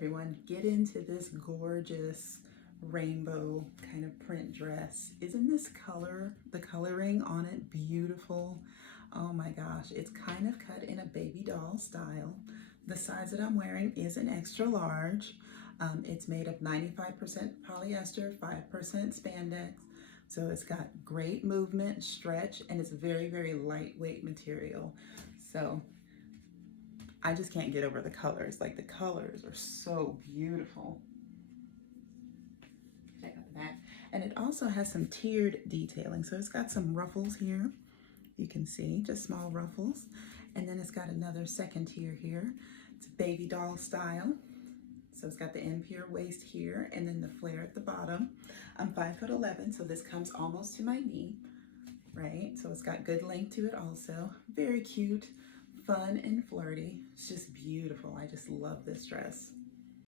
everyone, get into this gorgeous rainbow kind of print dress. Isn't this color, the coloring on it, beautiful? Oh my gosh, it's kind of cut in a baby doll style. The size that I'm wearing is an extra large. It's made of 95% polyester, 5% spandex. So it's got great movement, stretch, and it's very, very lightweight material. So I just can't get over the colors. Like, the colors are so beautiful. Check out the back. And it also has some tiered detailing. So it's got some ruffles here. You can see just small ruffles. And then it's got another second tier here. It's baby doll style. So it's got the impure waist here and then the flare at the bottom. I'm 5'11", so this comes almost to my knee, right? So it's got good length to it also. Very cute, fun and flirty. It's just beautiful. I just love this dress.